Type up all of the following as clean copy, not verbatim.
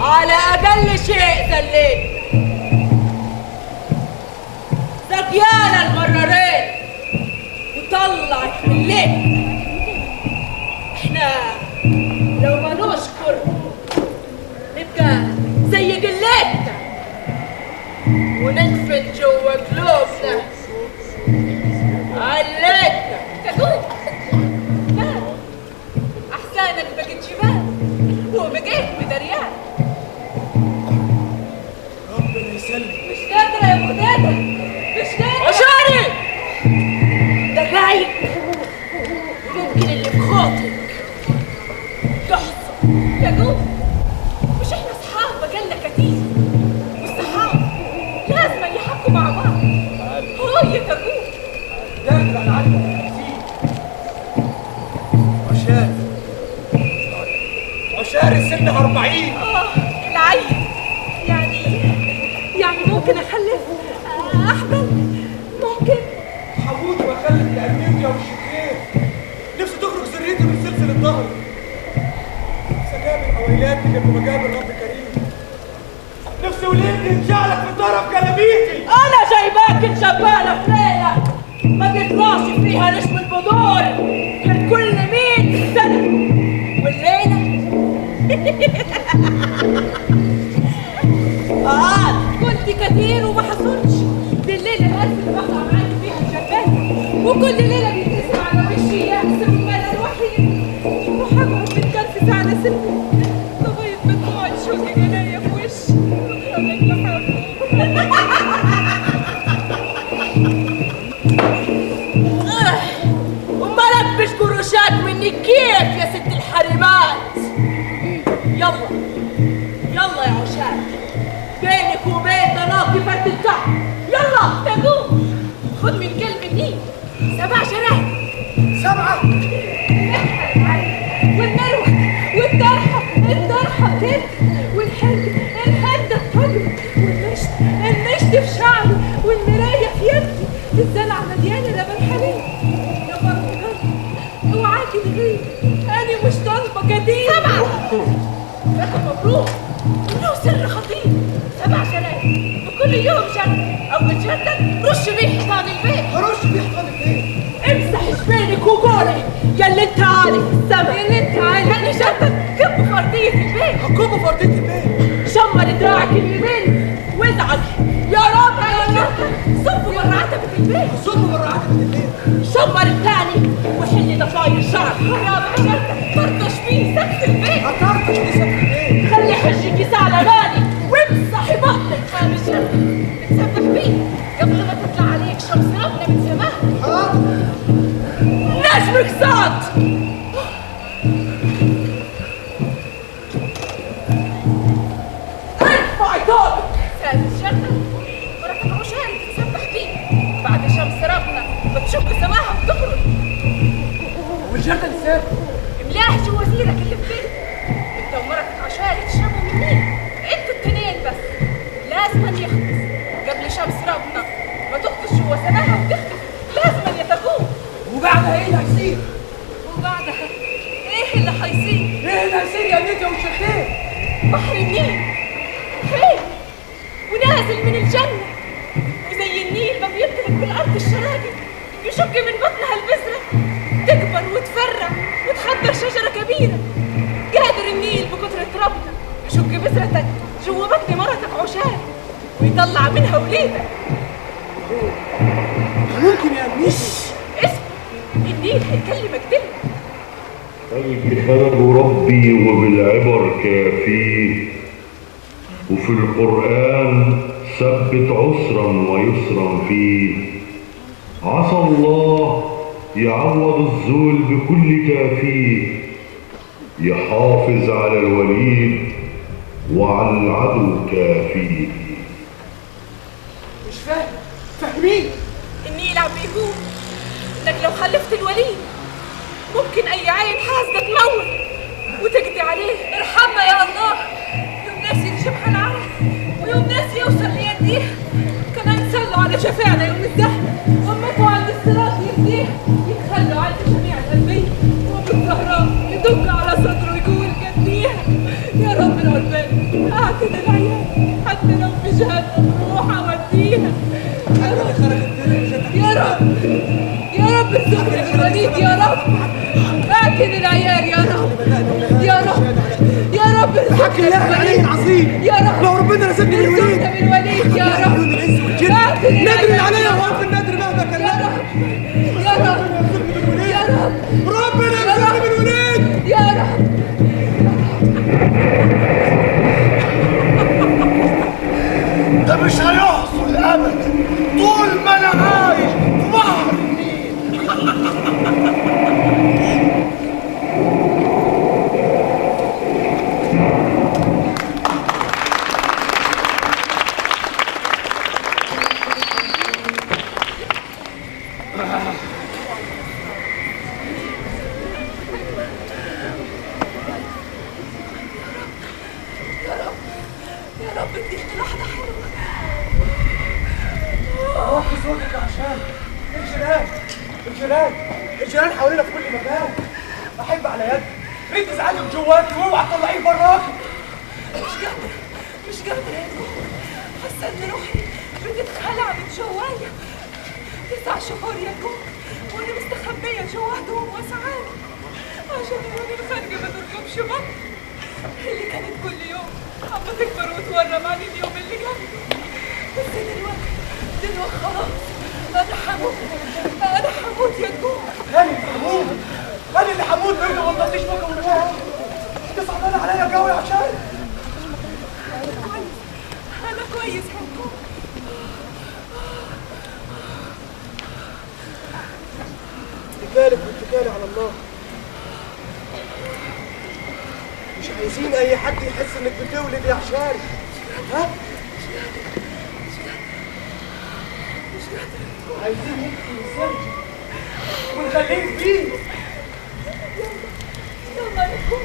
على أقل شيء ذليت زكيانة المرارين وطلعت من الليل. احنا لو ما نشكر نبقى زي قلتنا وندفن جوا قلوبنا علتنا. تقول أحسانك بقيت جبال وبقيت بدريان. ربنا يسلمك. مش قادرة يا أبو دادا، مش قادرة. عشاني ده رايق. ممكن اللي بخاطرك تحصل. تقول مش احنا أصحاب بقالنا كتير، والصحاب لازم يحكوا مع بعض. هو تقول داخل على عدد عشاري سنها 40. العيل يعني ممكن أخلف أحمل، ممكن حمود واخلف الأمير والشكير. نفسي تخرج ذريتي من سلسلة الظهر. سجابر أويلاتي جنب مجابر رب كريم. نفسي ولادي ينجعلك في طرف جلابيتي. أنا جايباك الجبانة في ليلة ما بيطلعش فيها نجم البدور غير كل 100 سنة، والليلة كنت كتير وما حصلش. دي الليلة الألف اللي بقع معاك فيها الجبانة، وكل ليلة بيتقسم على وشي يأس والمال الوحيد، وحقهم بتكرفس على سلمي لغاية ما دموع الشوق جناية في وشي وخلك لحظة. وما ربش قروشات مني كيف يا ست الحريمات. يلا يا عشاق، بينك وبين طلاقي فرد الكعب. يلا تقوم خد من قلب النيل 7 شرايط. 7 والمروة والطرحة كده، والحدة الطجر، والمشط في شعري، والمراية في يدي، الزلعة مليانة لبن حليب. يا فرحة اوعاكي تغيب، أنا مش طالبة جديد. 7 لكن مبروك، له سر خطير. 7 شرايط وكل يوم شد أول شدة رش بيه حيطان البيت. هرش بيه حيطان البيت. امسح شبينك وقولي يا اللي انت عالي في السما، يا اللي انت عالي انا شدك كب في ارضية البيت. هكب في ارضية البيت. شمر دراعك اليمين وازعل يا رب يا رب صبوا بره عتبة البيت. صبوا بره عتبة البيت. شمر الثاني وحلي ضفاير الشعر. يا عمرتك طرطش فيه سقف البيت. هطرطش في سقف البيت. خلي حجك يسعى بالي وامسحي بطنك. مش بتسبح بيه قبل ما تطلع عليك شمس ربنا من زمان. حاضر. نجمك صاد. ارفعي ثوبك. سيد الشرطة مرتك عشان تسبح بيه بعد شمس ربنا بتشق سماها وتخرج. والجردة لسان ملاح جو وزيرك اللي في بيت. انت ومرتك عشان تشربوا من النيل. انتوا التنين بس لازم يخلص قبل شمس ربنا ما تغطس جوا سماها وتختفي. لازم يتقوم. وبعدها ايه اللي هيصير؟ وبعدها ايه اللي حيصير؟ ايه اللي هيصير يا نيتي وشخير؟ بحر النيل خير ونازل من الجنة، وزي النيل ما بيطلق بالأرض الشراقي يشق من بطنها البذرة تكبر وتفرع وتخضر شجرة كبيرة. قادر النيل بكثرة ربنا يشق بذرتك جوا بطن مرتك عشان ويطلع منها وليدك. ممكن يا نيتي. اسم النيل هيكلمك دلوقتي. الكتاب ربي وبالعبر كافيه، وفي القرآن ثبت عسرا ويسرا فيه. عسى الله يعوض الذل بكل كافيه، يحافظ على الوليد وعلى العدو كافيه. مش فاهم. فاهمين؟ النيل عم بيقول انك لو خلفت الوليد ممكن اي عين حاسده تموت وتقضي عليه. ارحمنا يا الله. يوم ناس ينشبح العرق ويوم ناس يوصل ليديه. كمان يتسلوا على شفاعنا يوم الزحمه وامكوا عند الصراط يديه. يتخلوا عند جميع الانبياء وابو الزهراء يدق على صدره ويقول جديها يا رب العباد اعتد العيال حتى لو في جهنم روح اوديها. يا رب يا رب يا رب ارزقنا الوليد يا رب. اعتد العيال يا رب يا رب يا رب حق الله العلي العظيم. يا رب لو ربنا رزقني بالوليد ارزقنا بالوليد يا رب. الانس والجن اعتد ندري العيال عليا وقف الندر مهما كان. يا رب يا رب يا رب ربنا يرزقني بالوليد. يا رب. ده مش هيحصل ابدا طول ما انا عايش في بحر النيل. يا رب اديني لحظة حلوة. ركز وجهك عشان الجيران حوالينا في كل مكان. احب على يدك ريت ازعاجك جواكي واوعى تطلعيه براكي. مش قادرة يا جوه. حاسة ان روحي بتتخلع من جوايا. 9 شهور يا جوه وانا مستخبية جوا هدوم وسعادة عشان يوم الخارجة ما تركبش بطن اللي كانت كل يوم عم تكبر وتورم عن اليوم اللي جنبي. بس دلوقتي خلاص انا حموت يا جوه. انا اللي حموت برضه ما تضليش بكره ولا انت صعبان عليا الجو يا عشان. انا كويس يا جوه. اتكالك واتكالي على الله. مش عايزين اي حد يحس انك بتولد يا عشان. ها؟ عايزين ندخل السجن ونخليك فيه. يلا يا جوه.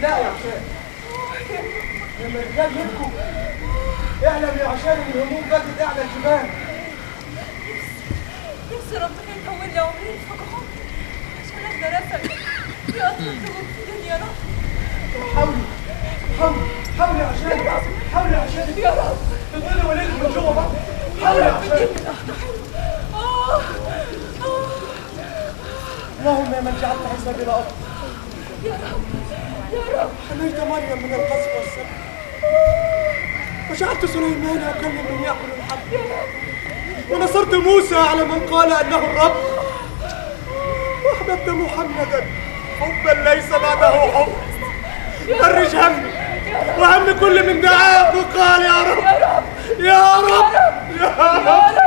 لا يا عشان. لما الرجال يبكوا اعلم يا عشان ان الهموم بدت اعلى الجبال. نفسي ربنا يطول لي عمري في فقعات عشان اقدر اسال يا اطلب فين يا رب. حاولي يا عشان. حاولي يا عشان. يا رب تضلي وليدك من جوه بقى. حاولي يا عشان. يا من جعلت حسابنا أفضل. يا رب يا رب. حميت مريم من القذف والسب، وجعلت سليمان يكلم من يأكل الحب، ونصرت موسى على من قال أنه الرب، وأحببت محمدا حبا ليس بعده حب. فرج همي وهم كل من دعاك وقال يا رب يا رب يا رب يا رب.